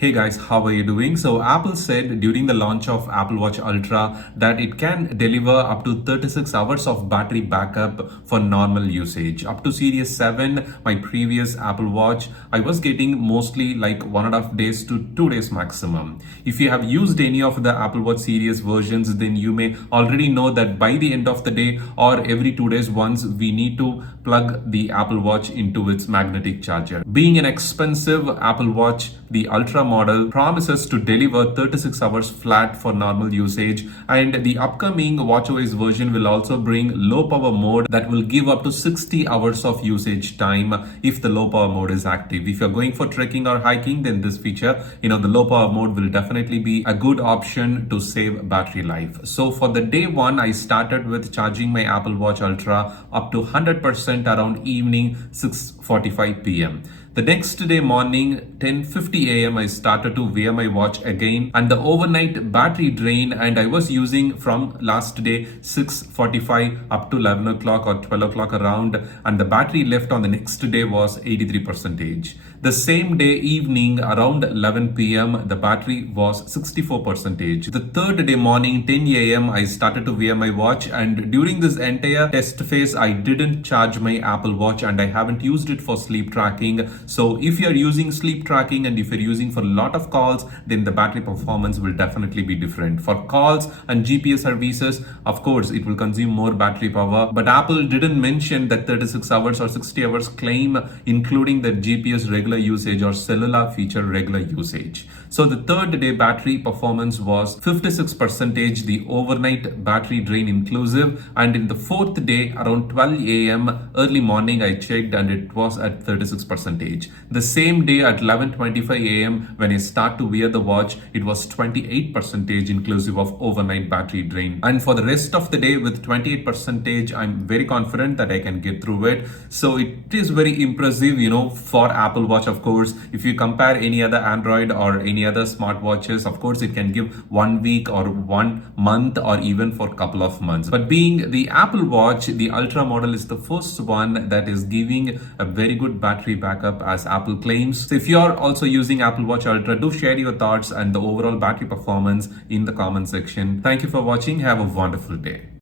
Hey guys, how are you doing? So Apple said during the launch of Apple Watch Ultra that it can deliver up to 36 hours of battery backup for normal usage. Up to Series 7, my previous Apple Watch, I was getting mostly like 1.5 days to 2 days maximum. If you have used any of the Apple Watch series versions, then you may already know that by the end of the day or every 2 days once, we need to plug the Apple Watch into its magnetic charger. Being an expensive Apple Watch, the Ultra model promises to deliver 36 hours flat for normal usage, and the upcoming WatchOS version will also bring low power mode that will give up to 60 hours of usage time if the low power mode is active. If you're going for trekking or hiking, then this feature, the low power mode will definitely be a good option to save battery life. So for the day one, I started with charging my Apple Watch Ultra up to 100% around evening 6:45 p.m. The next day morning 10:50 a.m. I started to wear my watch again, and the overnight battery drain, and I was using from last day 6:45 up to 11 o'clock or 12 o'clock around, and the battery left on the next day was 83%. The same day evening around 11 p.m. the battery was 64%. The third day morning 10 a.m. I started to wear my watch, and during this entire test phase I didn't charge my Apple Watch and I haven't used it for sleep tracking. So if you're using sleep tracking and if you're using for a lot of calls, then the battery performance will definitely be different. For calls and GPS services, of course, it will consume more battery power, but Apple didn't mention that 36 hours or 60 hours claim, including the GPS regular usage or cellular feature regular usage. So the third day battery performance was 56%, the overnight battery drain inclusive, and in the fourth day around 12 a.m. early morning I checked and it was at 36%. The same day at 11:25 a.m. when I start to wear the watch, it was 28% inclusive of overnight battery drain. And for the rest of the day with 28%, I'm very confident that I can get through it. So it is very impressive, for Apple Watch, of course. If you compare any other Android or any other smartwatches, of course, it can give 1 week or 1 month or even for a couple of months. But being the Apple Watch, the Ultra model is the first one that is giving a very good battery backup as Apple claims. So if you're also using Apple Watch Ultra, do share your thoughts and the overall battery performance in the comment section. Thank you for watching. Have a wonderful day.